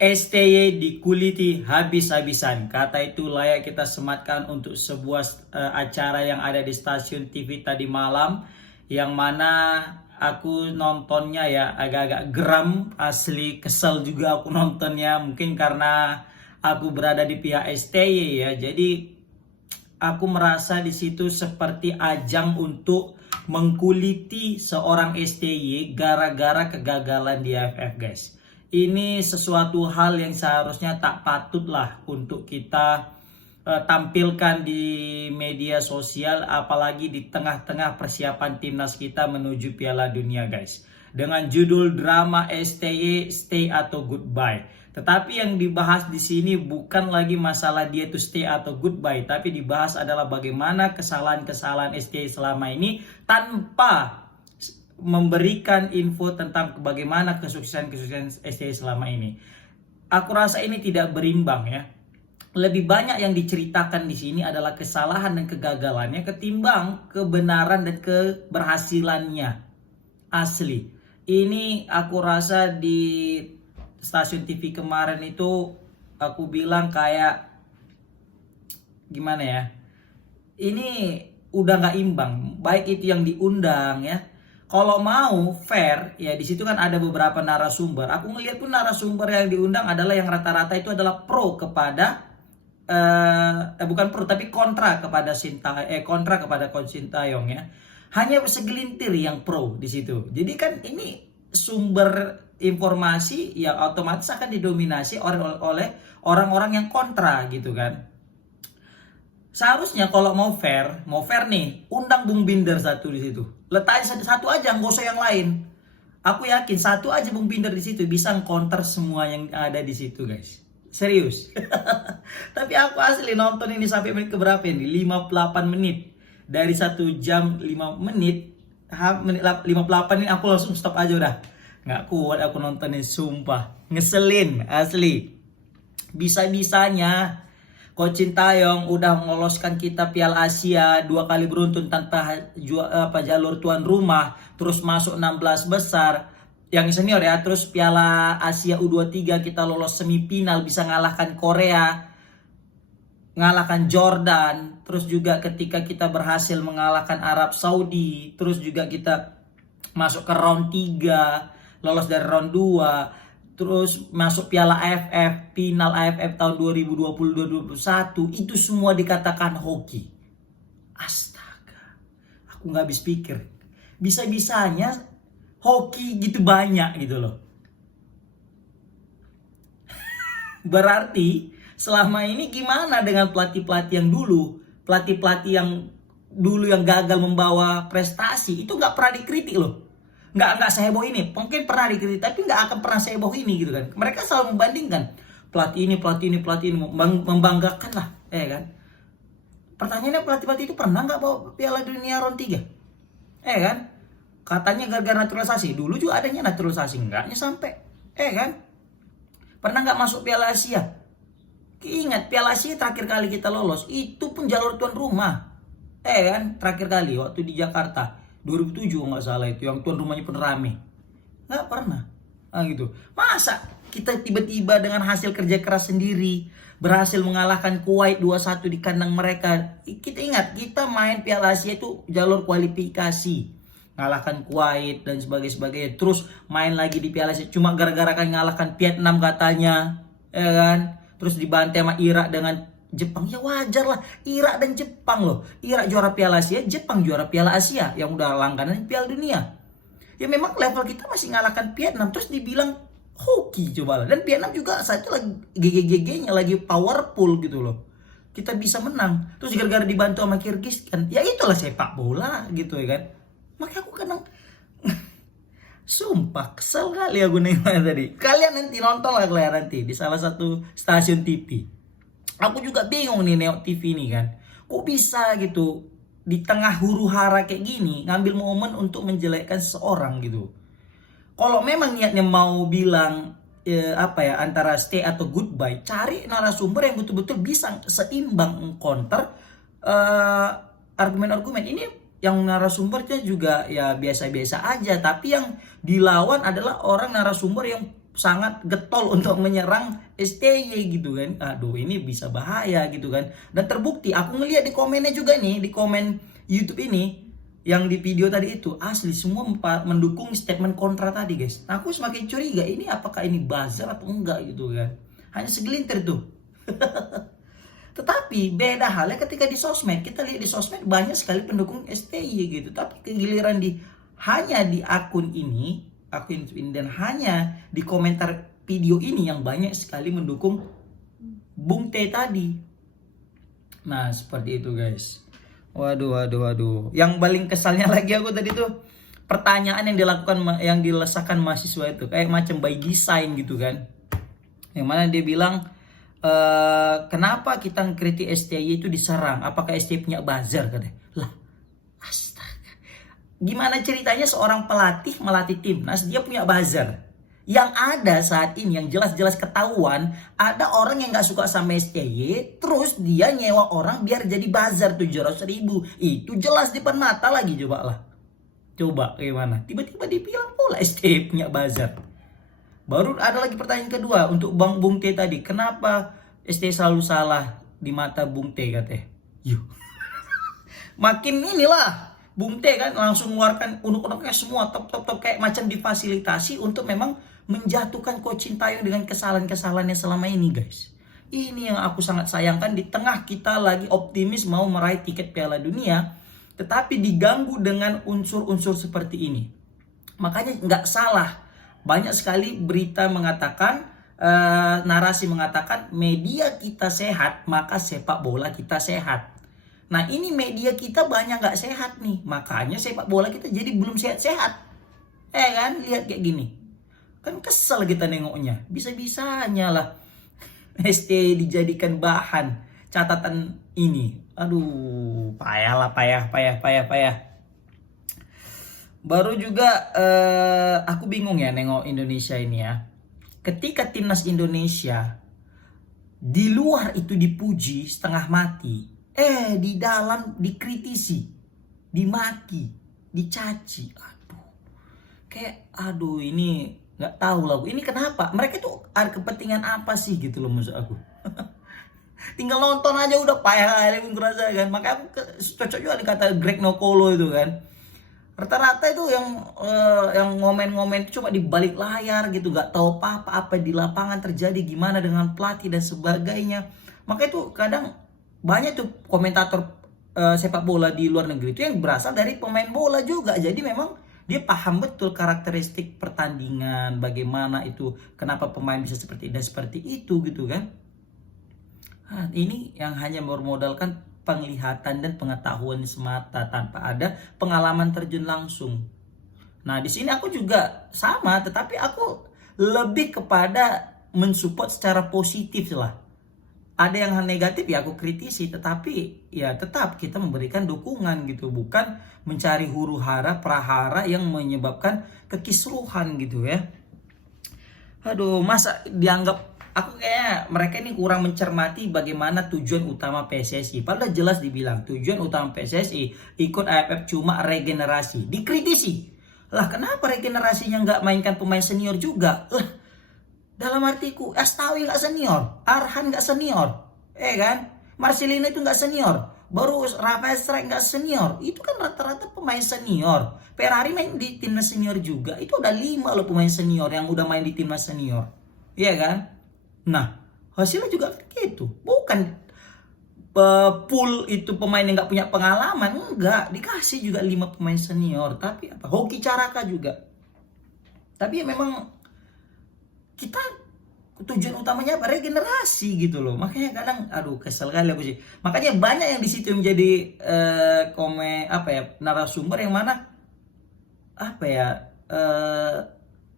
STY dikuliti habis-habisan. Kata itu layak kita sematkan untuk sebuah acara yang ada di stasiun TV tadi malam, yang mana aku nontonnya ya agak-agak geram, asli kesel juga aku nontonnya. Mungkin karena aku berada di pihak STY ya. Jadi aku merasa di situ seperti ajang untuk mengkuliti seorang STY gara-gara kegagalan di AFF, guys. Ini sesuatu hal yang seharusnya tak patutlah untuk kita tampilkan di media sosial, apalagi di tengah-tengah persiapan timnas kita menuju Piala Dunia, guys. Dengan judul drama STY stay atau goodbye. Tetapi yang dibahas di sini bukan lagi masalah dia itu stay atau goodbye, tapi dibahas adalah bagaimana kesalahan-kesalahan STY selama ini tanpa memberikan info tentang bagaimana kesuksesan STY selama ini. Aku rasa ini tidak berimbang ya. Lebih banyak yang diceritakan di sini adalah kesalahan dan kegagalannya ketimbang kebenaran dan keberhasilannya. Asli. Ini aku rasa di stasiun TV kemarin itu aku bilang kayak gimana ya? Ini udah nggak imbang. Baik itu yang diundang ya. Kalau mau fair, ya di situ kan ada beberapa narasumber. Aku ngeliat pun narasumber yang diundang adalah yang rata-rata itu adalah pro kepada bukan pro tapi kontra kepada kontra kepada Coach Sintayong ya. Hanya segelintir yang pro di situ. Jadi kan ini sumber informasi yang otomatis akan didominasi oleh orang-orang yang kontra gitu kan. Seharusnya kalau mau fair nih, undang Bung Binder satu di situ. Letakin satu aja, nggak usah yang lain. Aku yakin satu aja Bung Binder di situ bisa counter semua yang ada di situ, guys. Serius. Tapi aku asli nonton ini sampai menit keberapa ini? 58 menit. Dari 1 jam 5 menit, menit 58 ini aku langsung stop aja udah. Nggak kuat aku nonton ini, sumpah. Ngeselin, asli. Bisa-bisanya Coach Sintayong udah meloloskan kita Piala Asia 2 kali beruntun tanpa jalur tuan rumah, terus masuk 16 besar yang senior ya, terus Piala Asia U23 kita lolos semifinal, bisa ngalahkan Korea, ngalahkan Jordan, terus juga ketika kita berhasil mengalahkan Arab Saudi, terus juga kita masuk ke round 3, lolos dari round 2, terus masuk Piala AFF, final AFF tahun 2020-2021, itu semua dikatakan hoki. Astaga, aku nggak habis pikir. Bisa-bisanya hoki gitu banyak gitu loh. Berarti selama ini gimana dengan pelatih-pelatih yang dulu? Pelatih-pelatih yang dulu yang gagal membawa prestasi, itu nggak pernah dikritik loh. Nggak seheboh ini, mungkin pernah dikritik tapi nggak akan pernah seheboh ini gitu kan. Mereka selalu membandingkan pelatih ini, membanggakan lah, kan. Pertanyaannya pelatih-pelatih itu pernah nggak bawa Piala Dunia round 3? Kan. Katanya gara-gara naturalisasi, dulu juga adanya naturalisasi, enggaknya sampai, kan. Pernah nggak masuk Piala Asia? Ingat Piala Asia terakhir kali kita lolos itu pun jalur tuan rumah, kan. Terakhir kali waktu di Jakarta 2007 nggak salah, itu yang tuan rumahnya pun rame. Nggak pernah gitu. Masa kita tiba-tiba dengan hasil kerja keras sendiri berhasil mengalahkan Kuwait 2-1 di kandang mereka. Kita ingat kita main Piala Asia itu jalur kualifikasi, ngalahkan Kuwait dan sebagainya. Terus main lagi di Piala Asia cuma gara-gara kan ngalahkan Vietnam katanya, ya kan. Terus dibantai sama Irak dengan Jepang, ya wajar lah, Irak dan Jepang loh. Irak juara Piala Asia, Jepang juara Piala Asia yang udah langganan Piala Dunia. Ya memang level kita masih ngalahkan Vietnam, terus dibilang hoki coba lah. Dan Vietnam juga saat itu lagi GG-nya lagi powerful gitu loh. Kita bisa menang, terus gara-gara dibantu sama Kyrgyzstan. Ya itulah sepak bola gitu ya kan. Makanya aku kadang sumpah kesel kali aku nengok tadi. Kalian nanti nonton lah kalian nanti di salah satu stasiun TV. Aku juga bingung nih nengok TV ini kan. Kok bisa gitu di tengah huru hara kayak gini ngambil momen untuk menjelekkan seseorang gitu. Kalau memang niatnya mau bilang antara stay atau goodbye, cari narasumber yang betul-betul bisa seimbang counter argumen-argumen. Ini yang narasumbernya juga ya biasa-biasa aja, tapi yang dilawan adalah orang narasumber yang sangat getol untuk menyerang STY gitu kan. Aduh, ini bisa bahaya gitu kan. Dan terbukti aku ngeliat di komennya juga nih, di komen YouTube ini yang di video tadi itu asli semua mendukung statement kontra tadi guys. Nah, aku semakin curiga ini apakah ini buzzer atau enggak gitu kan. Hanya segelintir tuh. Tetapi beda halnya ketika di sosmed. Kita lihat di sosmed banyak sekali pendukung STY gitu. Tapi kegiliran hanya di akun ini dan hanya di komentar video ini yang banyak sekali mendukung Bung T tadi. Nah, seperti itu guys. Waduh. Yang paling kesalnya lagi aku tadi tuh pertanyaan yang dilesakkan mahasiswa itu kayak macam by design gitu kan. Yang mana dia bilang kenapa kita ngkritik STY itu diserang? Apakah STY punya buzzer katanya? Lah, astaga. Gimana ceritanya seorang pelatih melatih timnas dia punya buzzer? Yang ada saat ini yang jelas-jelas ketahuan ada orang yang nggak suka sama STY, terus dia nyewa orang biar jadi buzzer 700.000. Itu jelas depan mata lagi, coba gimana? Tiba-tiba dibilang pula STY punya buzzer. Baru ada lagi pertanyaan kedua untuk Bung T tadi. Kenapa STY selalu salah di mata Bung T katanya? Yuk. Makin inilah Bung T kan langsung mengeluarkan unek-uneknya semua top kayak macam difasilitasi untuk memang menjatuhkan Coach Sintayong dengan kesalahan-kesalahannya selama ini guys. Ini yang aku sangat sayangkan di tengah kita lagi optimis mau meraih tiket Piala Dunia, tetapi diganggu dengan unsur-unsur seperti ini. Makanya nggak salah. Banyak sekali berita mengatakan, narasi mengatakan media kita sehat, maka sepak bola kita sehat. Nah ini media kita banyak nggak sehat nih, makanya sepak bola kita jadi belum sehat-sehat. Kan, lihat kayak gini. Kan kesel kita nengoknya. Bisa-bisanya lah ST dijadikan bahan catatan ini. Aduh, payah. Baru juga aku bingung ya nengok Indonesia ini ya. Ketika timnas Indonesia di luar itu dipuji setengah mati, di dalam dikritisi, dimaki, dicaci. Aduh ini nggak tahu lah. Ini kenapa? Mereka tuh ada kepentingan apa sih gitu loh maksud aku. Tinggal nonton aja udah payah yang ngerasa kan. Makanya aku cocok juga dikata Greg Nokolo itu kan. Rata-rata itu yang ngomen-ngomen itu cuma di balik layar gitu, nggak tahu apa di lapangan terjadi gimana dengan pelatih dan sebagainya. Makanya itu kadang banyak tuh komentator sepak bola di luar negeri itu yang berasal dari pemain bola juga. Jadi memang dia paham betul karakteristik pertandingan, bagaimana itu, kenapa pemain bisa seperti itu gitu kan. Ini yang hanya bermodalkan penglihatan dan pengetahuan semata tanpa ada pengalaman terjun langsung. Nah, di sini aku juga sama, tetapi aku lebih kepada mensupport secara positif lah. Ada yang negatif ya aku kritisi, tetapi ya tetap kita memberikan dukungan gitu, bukan mencari huru-hara prahara yang menyebabkan kekisruhan gitu ya. Aduh, masa dianggap aku kayak mereka ini kurang mencermati bagaimana tujuan utama PSSI. Padahal jelas dibilang tujuan utama PSSI ikut AFF cuma regenerasi. Dikritisi. Lah kenapa regenerasinya nggak mainkan pemain senior juga? Lah dalam artiku Astawi nggak senior, Arhan nggak senior, kan? Marcelino itu nggak senior. Baru Rafael Strike nggak senior. Itu kan rata-rata pemain senior. Ferrari main di timnas senior juga. Itu udah 5 loh pemain senior yang udah main di timnas senior. Iya kan? Nah, hasilnya juga gitu. Bukan pool itu pemain yang nggak punya pengalaman. Enggak, dikasih juga 5 pemain senior. Tapi apa? Hoki Caraka juga. Tapi ya memang kita tujuan utamanya apa? Regenerasi gitu loh. Makanya kadang kesel kali aku sih. Makanya banyak yang di situ menjadi narasumber yang mana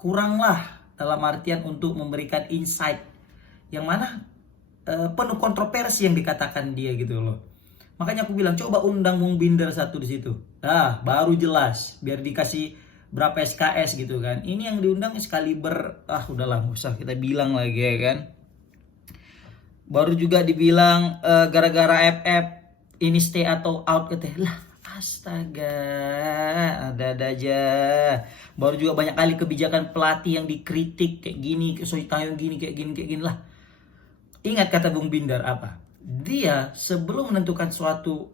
kurang lah dalam artian untuk memberikan insight yang mana penuh kontroversi yang dikatakan dia gitu loh. Makanya aku bilang coba undang Bung Binder satu di situ. Baru jelas biar dikasih berapa SKS gitu kan. Ini yang diundang sekaliber udahlah nggak usah kita bilang lagi ya kan. Baru juga dibilang gara-gara FF ini stay atau out katanya. Lah Astaga, ada aja. Baru juga banyak kali kebijakan pelatih yang dikritik kayak gini, Sintayong gini, kayak gini lah. Ingat kata Bung Bindar apa? Dia sebelum menentukan suatu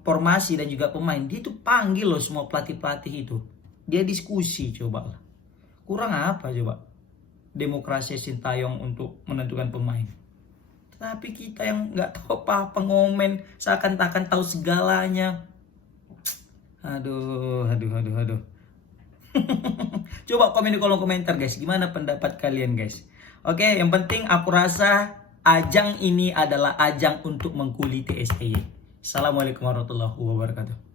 formasi dan juga pemain, dia itu panggil loh semua pelatih-pelatih itu. Dia diskusi, coba lah. Kurang apa coba? Demokrasi Sintayong untuk menentukan pemain. Tapi kita yang nggak tahu apa-apa ngomen seakan-akan tahu segalanya. Aduh. Coba komen di kolom komentar guys, gimana pendapat kalian guys? Oke, yang penting aku rasa ajang ini adalah ajang untuk mengkuliti STY. Assalamualaikum warahmatullahi wabarakatuh.